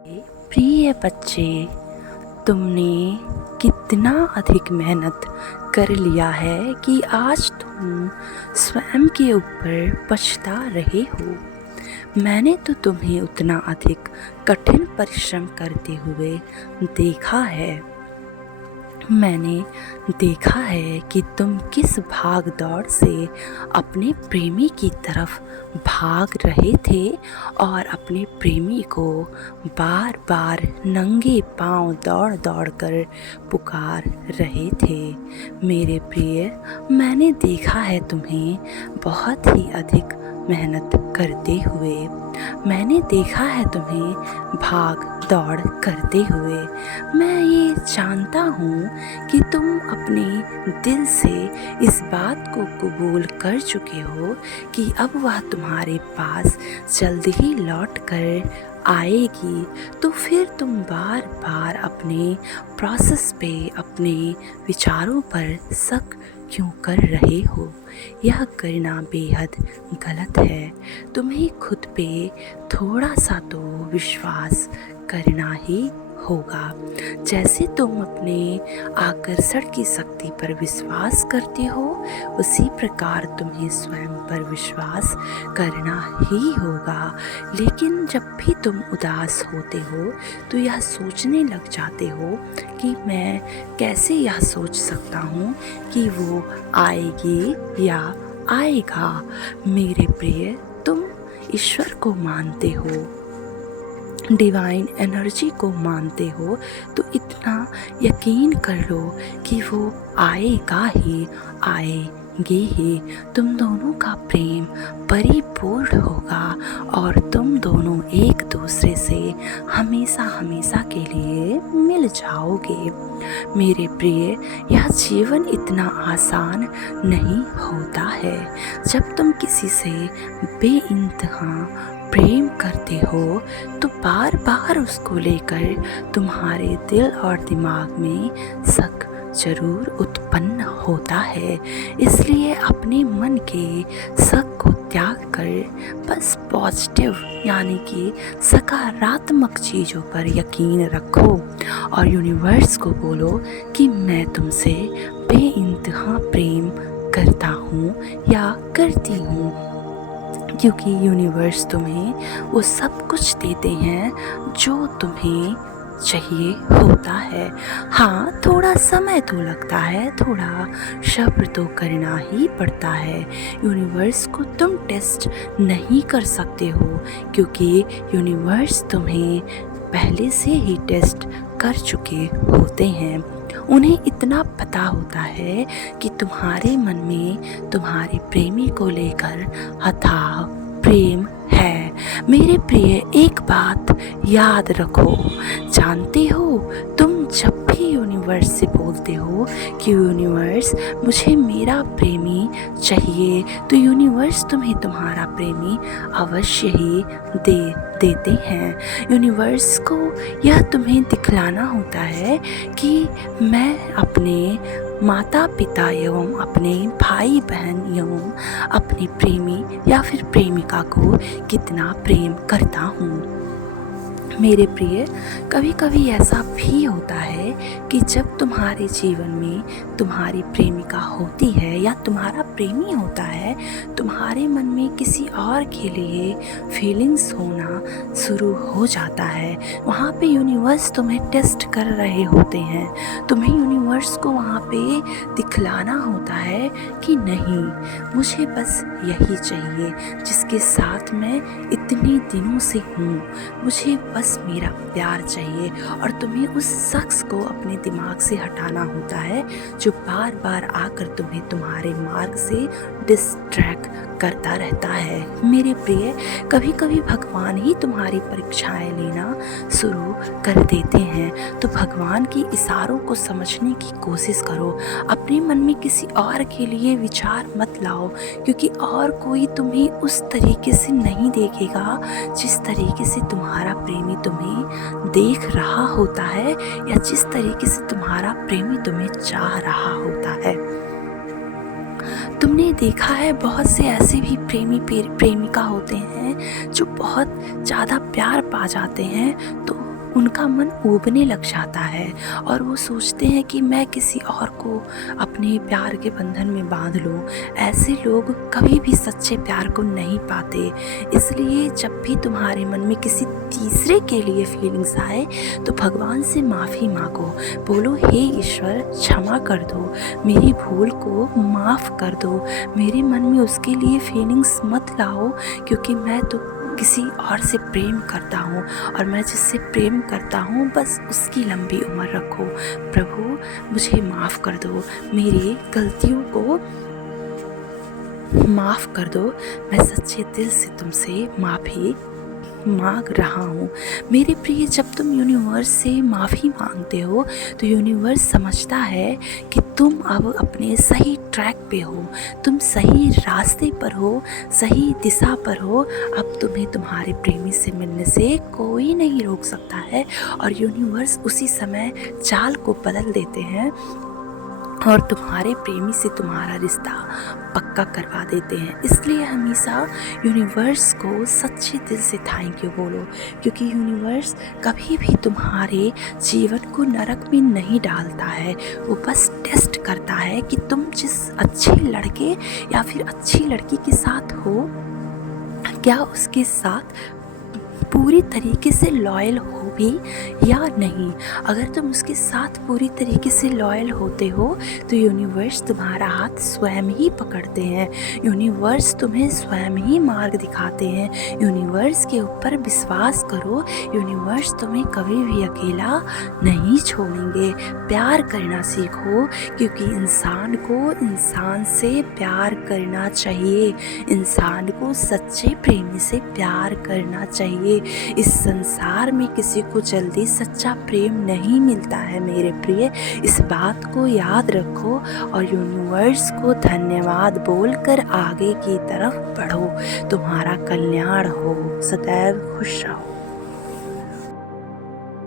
प्रिय बच्चे, तुमने कितना अधिक मेहनत कर लिया है कि आज तुम स्वयं के ऊपर पछता रहे हो। मैंने तो तुम्हें उतना अधिक कठिन परिश्रम करते हुए देखा है। मैंने देखा है कि तुम किस भाग दौड़ से अपने प्रेमी की तरफ भाग रहे थे और अपने प्रेमी को बार बार नंगे पांव दौड़ दौड़ कर पुकार रहे थे। मेरे प्रिय, मैंने देखा है तुम्हें बहुत ही अधिक मेहनत करते हुए। मैंने देखा है तुम्हें भाग दौड़ करते हुए। मैं ये जानता हूँ कि तुम अपने दिल से इस बात को कबूल कर चुके हो कि अब वह तुम्हारे पास जल्द ही लौट कर आएगी। तो फिर तुम बार बार अपने प्रोसेस पे, अपने विचारों पर शक क्यों कर रहे हो? यह करना बेहद गलत है। तुम्हें खुद पे थोड़ा सा तो विश्वास करना ही होगा। जैसे तुम अपने आकर्षण की शक्ति पर विश्वास करते हो, उसी प्रकार तुम्हें स्वयं पर विश्वास करना ही होगा। लेकिन जब भी तुम उदास होते हो तो यह सोचने लग जाते हो कि मैं कैसे यह सोच सकता हूँ कि वो आएगी या आएगा। मेरे प्रिय, तुम ईश्वर को मानते हो, डिवाइन एनर्जी को मानते हो, तो इतना यकीन कर लो कि वो आएगा ही आएंगे ही। तुम दोनों का प्रेम परिपूर्ण होगा और तुम दोनों एक दूसरे से हमेशा हमेशा के लिए मिल जाओगे। मेरे प्रिय, यह जीवन इतना आसान नहीं होता है। जब तुम किसी से बेइंतहा प्रेम करते हो तो बार बार उसको लेकर तुम्हारे दिल और दिमाग में शक जरूर उत्पन्न होता है। इसलिए अपने मन के शक को त्याग कर बस पॉजिटिव यानी कि सकारात्मक चीज़ों पर यकीन रखो और यूनिवर्स को बोलो कि मैं तुमसे बेइंतहा प्रेम करता हूँ या करती हूँ, क्योंकि यूनिवर्स तुम्हें वो सब कुछ देते हैं जो तुम्हें चाहिए होता है। हाँ, थोड़ा समय तो लगता है, थोड़ा सब्र तो करना ही पड़ता है। यूनिवर्स को तुम टेस्ट नहीं कर सकते हो, क्योंकि यूनिवर्स तुम्हें पहले से ही टेस्ट कर चुके होते हैं। उन्हें इतना पता होता है कि तुम्हारे मन में तुम्हारे प्रेमी को लेकर अथाह प्रेम है। मेरे प्रिय, एक बात याद रखो, जानते हो, तुम जब भी यूनिवर्स से बोलते हो कि यूनिवर्स मुझे मेरा प्रेमी चाहिए, तो यूनिवर्स तुम्हें तुम्हारा प्रेमी अवश्य ही देते हैं। यूनिवर्स को यह तुम्हें दिखलाना होता है कि मैं अपने माता पिता एवं अपने भाई बहन एवं अपने प्रेमी या फिर प्रेमिका को कितना प्रेम करता हूँ। मेरे प्रिय, कभी कभी ऐसा भी होता है कि जब तुम्हारे जीवन में तुम्हारी प्रेमिका होती है या तुम्हारा प्रेमी होता है, तुम्हारे मन में किसी और के लिए फीलिंग्स होना शुरू हो जाता है। वहाँ पे यूनिवर्स तुम्हें टेस्ट कर रहे होते हैं। तुम्हें यूनिवर्स को वहाँ पे दिखलाना होता है कि नहीं, मुझे बस यही चाहिए जिसके साथ मैं इतने दिनों से हूँ। मुझे बस मेरा प्यार चाहिए। और तुम्हें उस शख्स को अपने दिमाग से हटाना होता है जो बार बार आकर तुम्हें तुम्हारे मार्ग से डिस्ट्रैक्ट करता रहता है। मेरे प्रिय, कभी कभी भगवान ही तुम्हारी परीक्षाएं लेना शुरू कर देते हैं, तो भगवान के इशारों को समझने की कोशिश करो। अपने मन में किसी और के लिए विचार मत लाओ, क्योंकि और कोई तुम्हें उस तरीके से नहीं देखेगा जिस तरीके से तुम्हारा प्रेमी तुम्हें देख रहा होता है या जिस तरीके से तुम्हारा प्रेमी तुम्हें चाह रहा होता है। तुमने देखा है बहुत से ऐसे भी प्रेमिका होते हैं जो बहुत ज़्यादा प्यार पा जाते हैं, तो उनका मन ऊबने लग जाता है और वो सोचते हैं कि मैं किसी और को अपने प्यार के बंधन में बांध लूं। ऐसे लोग कभी भी सच्चे प्यार को नहीं पाते। इसलिए जब भी तुम्हारे मन में किसी तीसरे के लिए फीलिंग्स आए तो भगवान से माफ़ी मांगो। बोलो, हे ईश्वर, क्षमा कर दो, मेरी भूल को माफ़ कर दो, मेरे मन में उसके लिए फीलिंग्स मत लाओ, क्योंकि मैं तो किसी और से प्रेम करता हूँ और मैं जिससे प्रेम करता हूँ बस उसकी लंबी उम्र रखो। प्रभु, मुझे माफ़ कर दो, मेरी गलतियों को माफ़ कर दो। मैं सच्चे दिल से तुमसे माफ़ी मांग रहा हूँ। मेरे प्रिय, जब तुम यूनिवर्स से माफ़ी मांगते हो तो यूनिवर्स समझता है कि तुम अब अपने सही ट्रैक पे हो, तुम सही रास्ते पर हो, सही दिशा पर हो। अब तुम्हें तुम्हारे प्रेमी से मिलने से कोई नहीं रोक सकता है और यूनिवर्स उसी समय चाल को बदल देते हैं और तुम्हारे प्रेमी से तुम्हारा रिश्ता पक्का करवा देते हैं। इसलिए हमेशा यूनिवर्स को सच्चे दिल से थैंक यू बोलो, क्योंकि यूनिवर्स कभी भी तुम्हारे जीवन को नरक में नहीं डालता है। वो बस टेस्ट करता है कि तुम जिस अच्छे लड़के या फिर अच्छी लड़की के साथ हो, क्या उसके साथ पूरी तरीके से लॉयल हो भी या नहीं। अगर तुम उसके साथ पूरी तरीके से लॉयल होते हो तो यूनिवर्स तुम्हारा हाथ स्वयं ही पकड़ते हैं, यूनिवर्स तुम्हें स्वयं ही मार्ग दिखाते हैं। यूनिवर्स के ऊपर विश्वास करो, यूनिवर्स तुम्हें कभी भी अकेला नहीं छोड़ेंगे। प्यार करना सीखो, क्योंकि इंसान को इंसान से प्यार करना चाहिए, इंसान को सच्चे प्रेमी से प्यार करना चाहिए। इस संसार में किसी को जल्दी सच्चा प्रेम नहीं मिलता है मेरे प्रिय, इस बात को याद रखो और यूनिवर्स को धन्यवाद बोलकर आगे की तरफ बढ़ो। तुम्हारा कल्याण हो, सदैव खुश रहो।